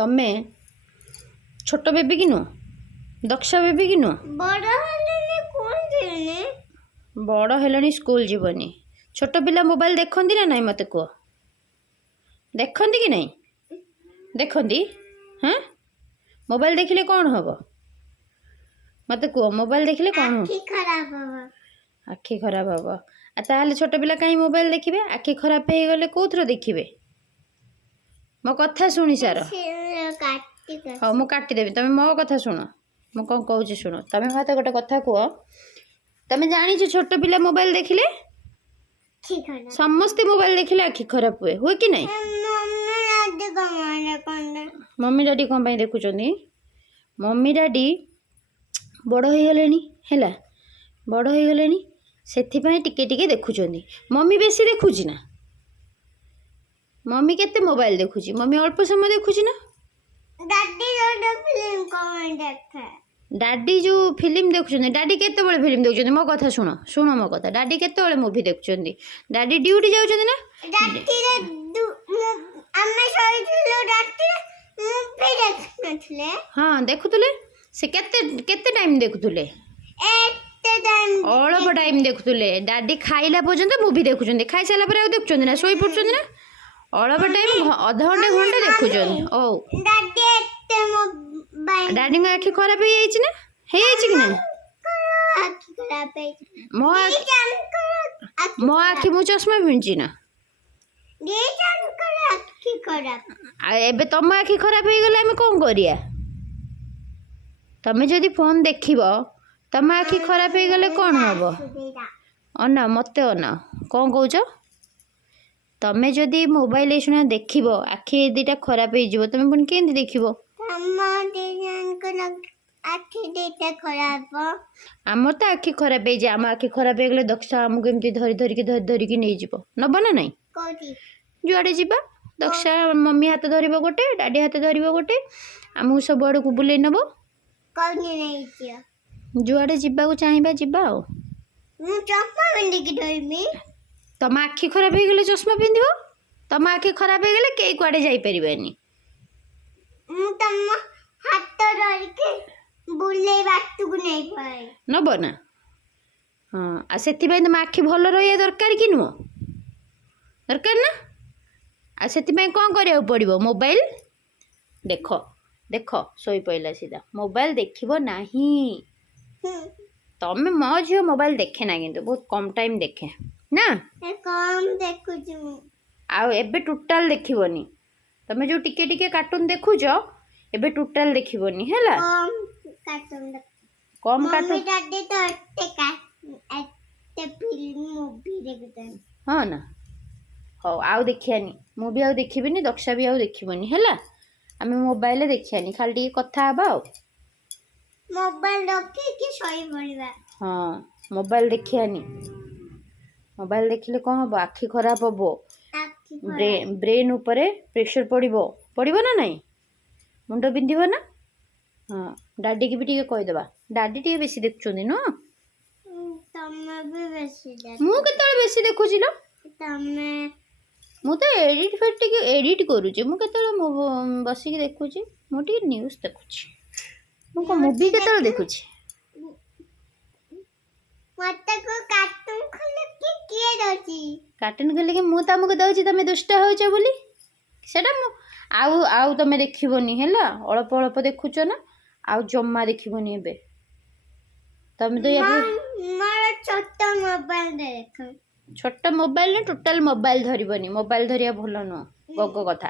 ତମେ ଛୋଟ ବେବି କି ନୁହ ଦକ୍ଷା ବେବି କି ନୁହ ବଡ଼ ହେଲାଣି ସ୍କୁଲ ଯିବନି ଛୋଟ ପିଲା ମୋବାଇଲ ଦେଖନ୍ତି ନା ନାଇଁ ମତେ କୁହ ଦେଖନ୍ତି କି ନାଇଁ ଦେଖନ୍ତି ହଁ ମୋବାଇଲ ଦେଖିଲେ କ'ଣ ହବ ମତେ କୁହ ମୋବାଇଲ ଦେଖିଲେ କ'ଣ ହବ ଆଖି ଖରାପ ହବ ତାହେଲେ ଛୋଟ ପିଲା କାହିଁ ମୋବାଇଲ ଦେଖିବେ ଆଖି ଖରାପ ହେଇଗଲେ କୋଉଥିରେ ଦେଖିବେ ମୋ କଥା ଶୁଣି ସାର ହଉ ମୁଁ କାଟିଦେବି ତମେ ମୋ କଥା ଶୁଣ ମୁଁ କ'ଣ କହୁଛି ଶୁଣ ତମେ ମତେ ଗୋଟେ କଥା କୁହ ତମେ ଜାଣିଛ ଛୋଟ ପିଲା ମୋବାଇଲ ଦେଖିଲେ ସମସ୍ତେ ମୋବାଇଲ ଦେଖିଲେ ଆଖି ଖରାପ ହୁଏ କି ନାଇଁ ମମି ଡାଡି କ'ଣ ପାଇଁ ଦେଖୁଛନ୍ତି ମମି ଡାଡି ବଡ଼ ହେଇଗଲେଣି ହେଲା ବଡ଼ ହେଇଗଲେଣି ସେଥିପାଇଁ ଟିକେ ଟିକେ ଦେଖୁଛନ୍ତି ମମି ବେଶୀ ଦେଖୁଛି ନା ମମି କେତେ ମୋବାଇଲ ଦେଖୁଛି ମମି ଅଳ୍ପ ସମୟ ଦେଖୁଛି ନା ଡାଡି ଯେଉଁ ଫିଲ୍ମ ଦେଖୁଛନ୍ତି ଡାଡି କେତେବେଳେ ଫିଲ୍ମ ଦେଖୁଛନ୍ତି ମୋ କଥା ଶୁଣ ଶୁଣ ମୋ କଥା ଡାଡି କେତେବେଳେ ମୁଭି ଦେଖୁଛନ୍ତି ଡାଡି ଡ୍ୟୁଟି ଯାଉଛନ୍ତି ନା ହଁ ଦେଖୁଥିଲେ ସେ କେତେ କେତେ ଟାଇମ୍ ଦେଖୁଥିଲେ ଅଳ୍ପ ଟାଇମ୍ ଦେଖୁଥିଲେ ଡାଡି ଖାଇଲା ପର୍ଯ୍ୟନ୍ତ ମୁଭି ଦେଖୁଛନ୍ତି ଖାଇସାରିଲା ପରେ ଆଉ ଦେଖୁଛନ୍ତି ନା ଶୋଇ ପଡ଼ୁଛନ୍ତି ନା ଅଳ୍ପ ଟାଇମ୍ ଅଧଘଣ୍ଟେ ଘଣ୍ଟେ ଦେଖୁଛନ୍ତି ଓ ଡାଡିଙ୍କ ଆଖି ଖରାପ ହେଇଯାଇଛି ନା ହେଇଯାଇଛି କି ନା ମୋ ଆଖି ମୁଁ ଚଷମା ପିନ୍ଧୁଛି ନା ଆଉ ଏବେ ତମ ଆଖି ଖରାପ ହେଇଗଲେ ଆମେ କ'ଣ କରିବା ତମେ ଯଦି ଫୋନ୍ ଦେଖିବ ତମ ଆଖି ଖରାପ ହେଇଗଲେ କ'ଣ ହବ ଅନା ମତେ ଅନା କ'ଣ କହୁଛ ତମେ ଯଦି ମୋବାଇଲ ଏଇସୁଣା ଦେଖିବ ଆଖି ଦୁଇଟା ଖରାପ ହେଇଯିବ ତମେ ପୁଣି କେମିତି ଦେଖିବ ଆମର ତ ଆଖି ଖରାପ ହେଇଛି ଆମ ଆଖି ଖରାପ ହେଇଗଲେ ଦକ୍ଷ ଆମକୁ ଏମିତି ଧରିକି ନେଇଯିବ ନବ ନା ନାଇଁ ଯୁଆଡ଼େ ଯିବା ଦକ୍ଷ ମମି ହାତ ଧରିବ ଗୋଟେ ଡାଡି ହାତ ଧରିବ ଗୋଟେ ଆମକୁ ସବୁଆଡ଼କୁ ବୁଲେଇ ନେବ ଯୁଆଡ଼େ ଯିବାକୁ ଚାହିଁବା ଯିବା ଆଉ ତମ ଆଖି ଖରାପ ହେଇଗଲେ ଚଷମା ପିନ୍ଧିବ ତମ ଆଖି ଖରାପ ହେଇଗଲେ କେହି କୁଆଡ଼େ ଯାଇପାରିବେନି ନବ ନା ହଁ ଆଉ ସେଥିପାଇଁ ତମ ଆଖି ଭଲ ରହିବା ଦରକାର କି ନୁହଁ ଦରକାର ନା ଆଉ ସେଥିପାଇଁ କ'ଣ କରିବାକୁ ପଡ଼ିବ ମୋବାଇଲ ଦେଖ ଦେଖ ଶୋଇପଇଲା ସିଧା ମୋବାଇଲ ଦେଖିବ ନାହିଁ ତମେ ମୋ ଝିଅ ମୋବାଇଲ ଦେଖେ ନା କିନ୍ତୁ ବହୁତ କମ୍ ଟାଇମ୍ ଦେଖେ ନା ଆଉ ଏବେ ଟୋଟାଲ ଦେଖିବନି ତମେ ଯେଉଁ ଟିକେ ଟିକେ କାର୍ଟୁନ୍ ଦେଖୁଛ ଏବେ ଟୋଟାଲ ଦେଖିବନି ହେଲା କମ୍ କାର୍ଟୁନ୍ ହଁ ନା ହଉ ଆଉ ଦେଖିବାନି ମୁଁ ବି ଆଉ ଦେଖିବିନି ଦକ୍ଷା ବି ଆଉ ଦେଖିବନି ହେଲା ଆମେ ମୋବାଇଲରେ ଦେଖିବାନି ଖାଲି ଟିକେ କଥା ହେବା ଆଉ ହଁ ମୋବାଇଲ ଦେଖିବାନି ମୋବାଇଲ ଦେଖିଲେ କ'ଣ ହବ ଆଖି ଖରାପ ହବ ବ୍ରେନ୍ ଉପରେ ପ୍ରେସର ପଡ଼ିବ ନା ନାଇଁ ମୁଣ୍ଡ ବିନ୍ଧିବ ନା ହଁ ଡାଡିକି ବି ଟିକେ କହିଦେବା ଡାଡି ଟିକେ ବେଶୀ ଦେଖୁଛନ୍ତି ନୁହଁ ମୁଁ କେତେବେଳେ ବେଶୀ ଦେଖୁଛି ଲୋ ମୁଁ ତ ଏଡିଟ୍ କରୁଛି ମୁଁ କେତେବେଳେ ବସିକି ଦେଖୁଛି ମୁଁ ଟିକେ ନ୍ୟୁଜ୍ ଦେଖୁଛି ମୁଁ କ'ଣ ମୁଭି କେତେବେଳେ ଦେଖୁଛି କାର୍ଟୁନ୍ ଖୋଲିକି ମୁଁ ତମକୁ ଦଉଛି ତମେ ଦୁଷ୍ଟ ହଉଛ ବୋଲି ସେଟା ମୁଁ ଆଉ ତମେ ଦେଖିବନି ହେଲା ଅଳ୍ପ ଅଳ୍ପ ଦେଖୁଛ ନା ଆଉ ଜମା ଦେଖିବନି ଏବେ ତମେ ତ ଛୋଟ ମୋବାଇଲ ନା ଟୋଟାଲ ମୋବାଇଲ ଧରିବନି ମୋବାଇଲ ଧରିବା ଭଲ ନୁହଁ ବଗ କଥା